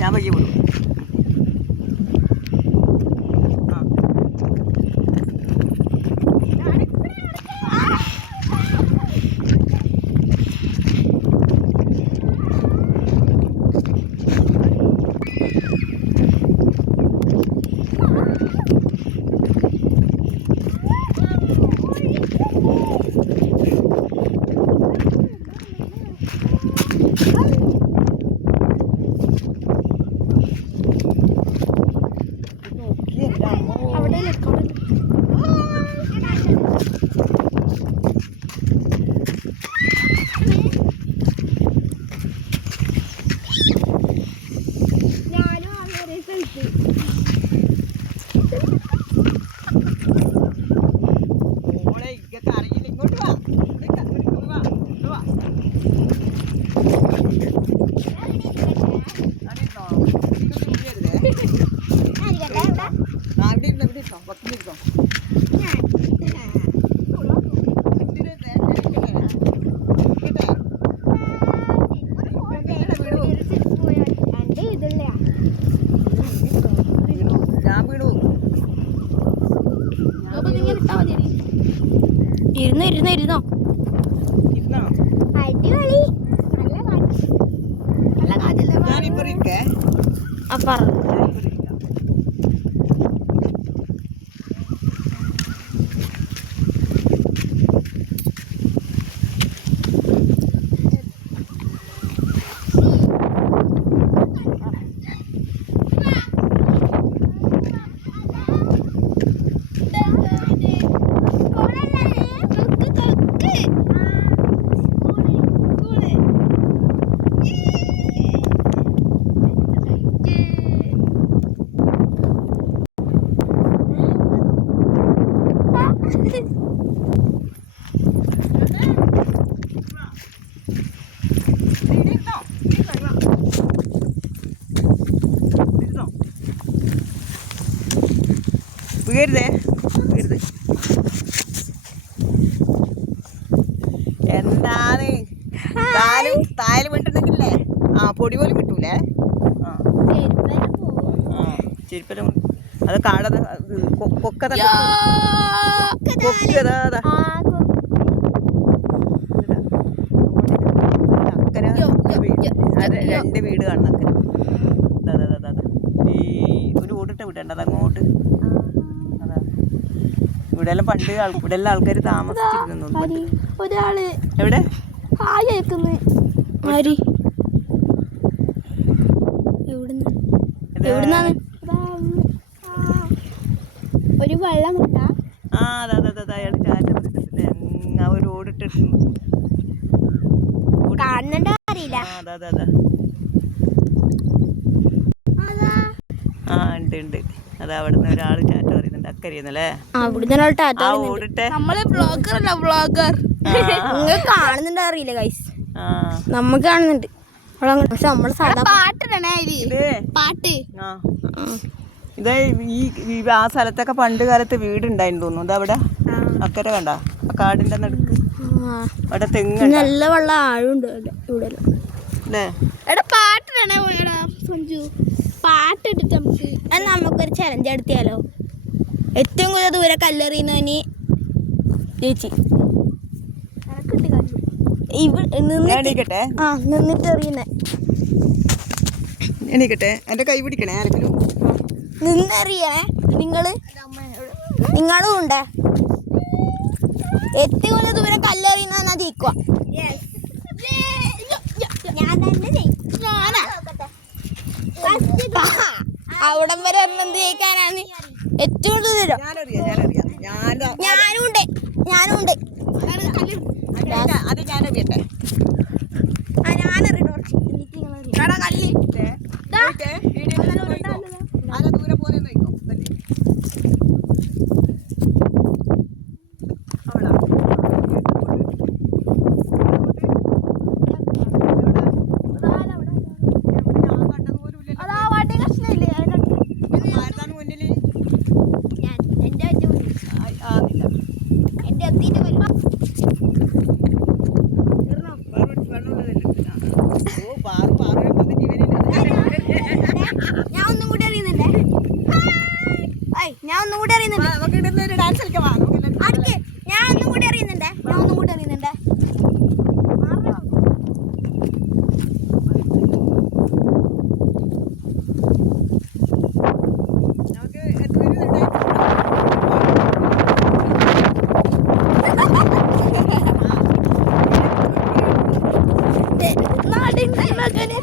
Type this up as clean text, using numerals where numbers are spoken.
ഞാൻ വയ്യ വിടും. ഇരുന്നോ അടിപൊളി. നല്ല കാറ്റില്ല. അപ്പറ വീരുതേ വീരുത്. എന്താണ് താല് വീട്ടുണ്ടെങ്കിലേ പൊടി പോലും കിട്ടൂലേ. ചെരുപ്പല അത് കാടത് കൊക്കതാ അക്കര 2 വീട് കാണുന്ന അക്കര. ഈ ഒരു ഓടിട്ട വീട്ടണ്ട അതങ്ങോട്ട്. അതാ ഇവിടെയെല്ലാം പണ്ട് ഇവിടെല്ലാം ആൾക്കാർ താമസിച്ചിരുന്നു. ഒരാള് എവിടെ ഒരു വെള്ളം അയാൾ ചാറ്റ പറഞ്ഞിട്ടില്ലേ ഒരു ഓടിട്ടിട്ടുണ്ട്. അറിയില്ല. ഉണ്ട് അത് അവിടുന്ന് ഒരാൾ ടാറ്റ പറയുന്നുണ്ട്. അക്കരയെന്നല്ലേ കാണുന്നുണ്ട്. അറിയില്ല ഗൈസ്, നമുക്ക് കാണുന്നുണ്ട്. പക്ഷെ നമ്മള് പാട്ട് ഇത് ഈ ആ സ്ഥലത്തൊക്കെ പണ്ട് കാലത്ത് വീടുണ്ടായിരുന്നു തോന്നുന്നു. ഇതവിടെ അക്കര കണ്ട ആ കാടിന്റെ നടുക്ക് അവിടെ തെങ്ങ് നല്ല വെള്ളം ആഴുണ്ട് ഇവിടെ അല്ലേ. പാട്ടിട്ടിട്ട് നമുക്കൊരു ചലഞ്ച് നടത്തിയാലോ? ഏറ്റവും കൂടുതൽ ദൂരെ കല്ലെറിയുന്നവന് ചേച്ചി നിന്നിട്ട് എറിയുന്നേ. എണീക്കട്ടെ, എന്റെ കൈ പിടിക്കണേ ആരെങ്കിലും. നിന്നെറിയണേ നിങ്ങളും ഉണ്ട്. ഏറ്റവും കൂടുതൽ ദൂരം കല്ലെറിയുന്ന ജയിക്കുക. അവിടം വരെ എന്ത് ജയിക്കാനാണ്? ഏറ്റവും കൂടുതൽ ദൂരം ഞാനുണ്ട്. അത് ഞാനറിയട്ടെ. ദൂരെ പോലെ പാറ കൂടി അറിയുന്നുണ്ട്. നമുക്ക് ഇടുന്ന ഒരു ഡാൻസ് കളിക്കാൻ വാ. നമുക്ക് എല്ലാവർക്കും അടുക്ക് ഞാൻ ഒന്നും കൂടി അറിയുന്നുണ്ടേ. നമുക്ക് എത്ര ഡാൻസ് നാടിൻ മകനെ